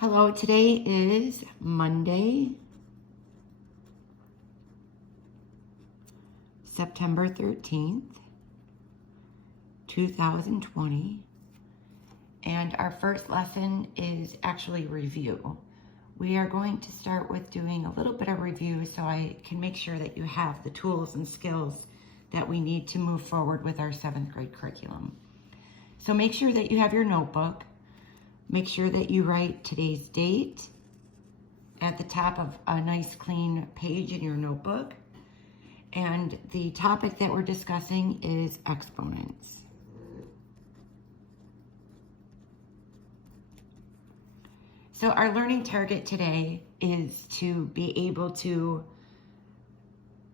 Hello, today is Monday, September 13th, 2020, and our first lesson is actually review. We are going to start with doing a little bit of review so I can make sure that you have the tools and skills that we need to move forward with our 7th grade curriculum. So make sure that you have your notebook. Make sure that you write today's date at the top of a nice clean page in your notebook. And the topic that we're discussing is exponents. So our learning target today is to be able to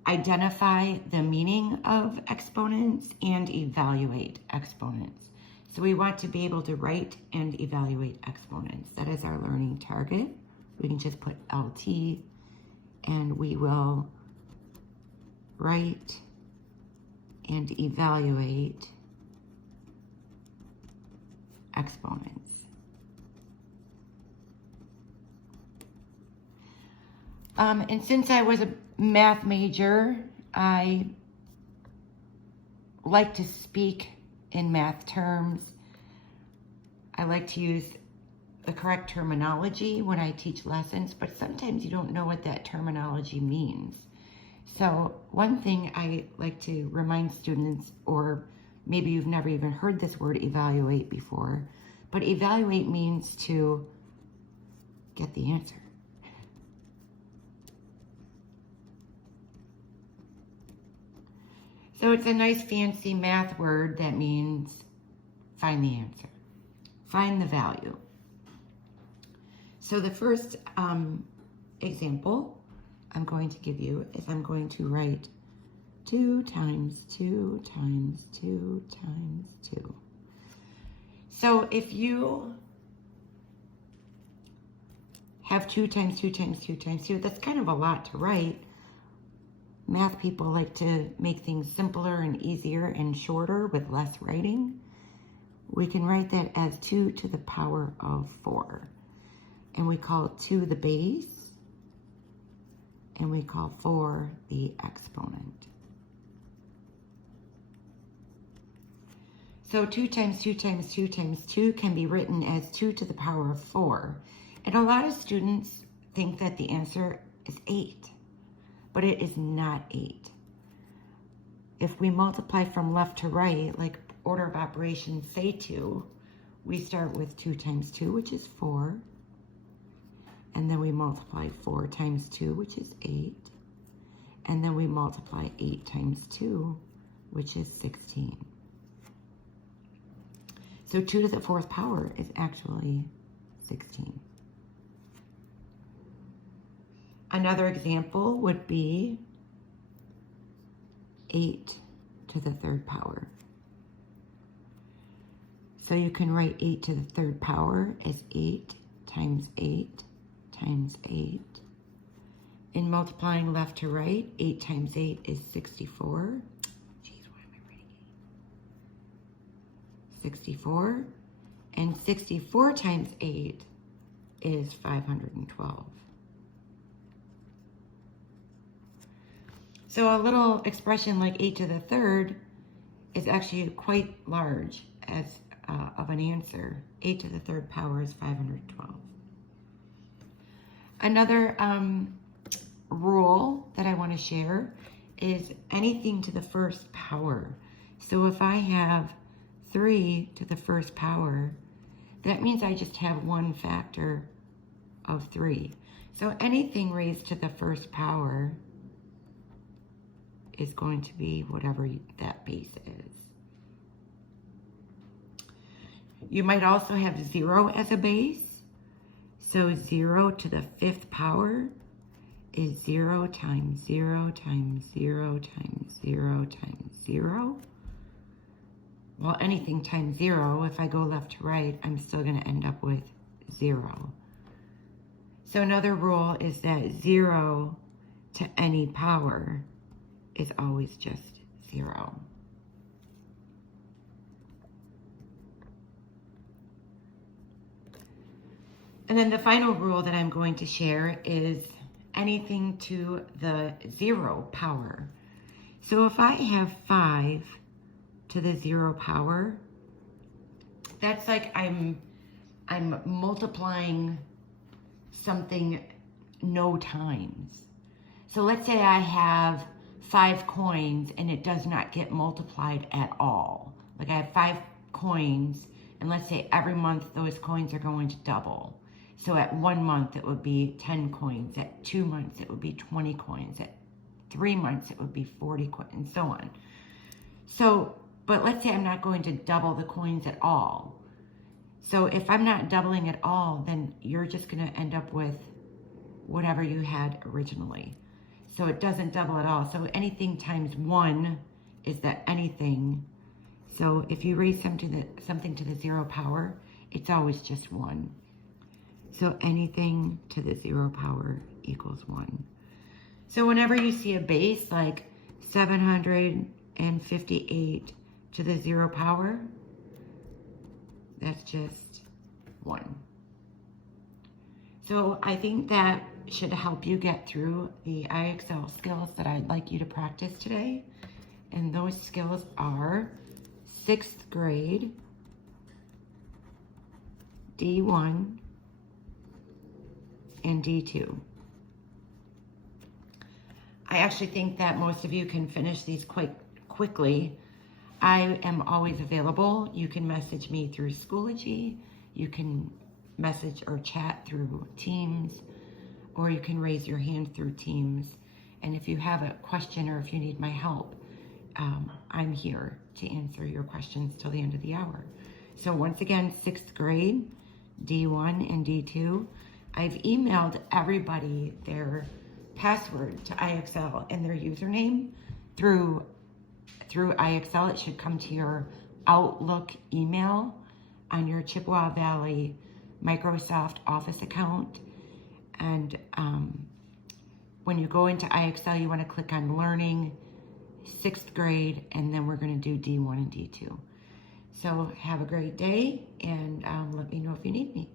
identify the meaning of exponents and evaluate exponents. So we want to be able to write and evaluate exponents. That is our learning target. We can just put LT and we will write and evaluate exponents. And since I was a math major, I like to speak in math terms. I like to use the correct terminology when I teach lessons, but sometimes you don't know what that terminology means. So one thing I like to remind students, or maybe you've never even heard this word evaluate before, but evaluate means to get the answer. So it's a nice fancy math word that means find the answer, find the value. So the first example I'm going to give you is I'm going to write 2 times 2 times 2 times 2. So if you have 2 times 2 times 2 times 2, that's kind of a lot to write. Math people like to make things simpler and easier and shorter with less writing. We can write that as 2 to the power of 4. And we call 2 the base, and we call 4 the exponent. So 2 times 2 times 2 times 2 can be written as 2 to the power of 4. And a lot of students think that the answer is 8. But it is not 8. If we multiply from left to right, like order of operations say to, we start with 2 times 2, which is 4. And then we multiply 4 times 2, which is 8. And then we multiply 8 times 2, which is 16. So 2 to the 4th power is actually 16. Another example would be 8 to the 3rd power. So you can write 8 to the 3rd power as 8 times 8 times 8. In multiplying left to right, 8 times 8 is 64. Geez, why am I writing 8? 64. And 64 times 8 is 512. So a little expression like 8 to the 3rd is actually quite large as of an answer. 8 to the 3rd power is 512. Another rule that I want to share is anything to the 1st power. So if I have 3 to the 1st power, that means I just have one factor of 3. So anything raised to the 1st power is going to be whatever that base is. You might also have 0 as a base. So 0 to the 5th power is 0 times 0 times 0 times 0 times 0. Well, anything times 0, if I go left to right, I'm still going to end up with 0. So another rule is that 0 to any power is always just 0. And then the final rule that I'm going to share is anything to the 0 power. So if I have 5 to the 0 power, that's like I'm multiplying something no times. So let's say I have 5 coins and it does not get multiplied at all. Like I have 5 coins, and let's say every month those coins are going to double. So at 1 month it would be 10 coins, at 2 months it would be 20 coins, at 3 months it would be 40 coins, and so on. So, but let's say I'm not going to double the coins at all. So if I'm not doubling at all, then you're just going to end up with whatever you had originally. So it doesn't double at all. So anything times 1 is that anything. So if you raise something to the 0 power, it's always just 1. So anything to the 0 power equals 1. So whenever you see a base like 758 to the 0 power, that's just 1. So I think that should help you get through the IXL skills that I'd like you to practice today. And those skills are 6th grade, D1, and D2. I actually think that most of you can finish these quite quickly. I am always available. You can message me through Schoology. You can message or chat through Teams, or you can raise your hand through Teams. And if you have a question or if you need my help, I'm here to answer your questions till the end of the hour. So once again, 6th grade, D1 and D2. I've emailed everybody their password to IXL and their username through IXL. It should come to your Outlook email on your Chippewa Valley Microsoft Office account. And when you go into IXL, you want to click on Learning, 6th grade, and then we're going to do D1 and D2. So have a great day, and let me know if you need me.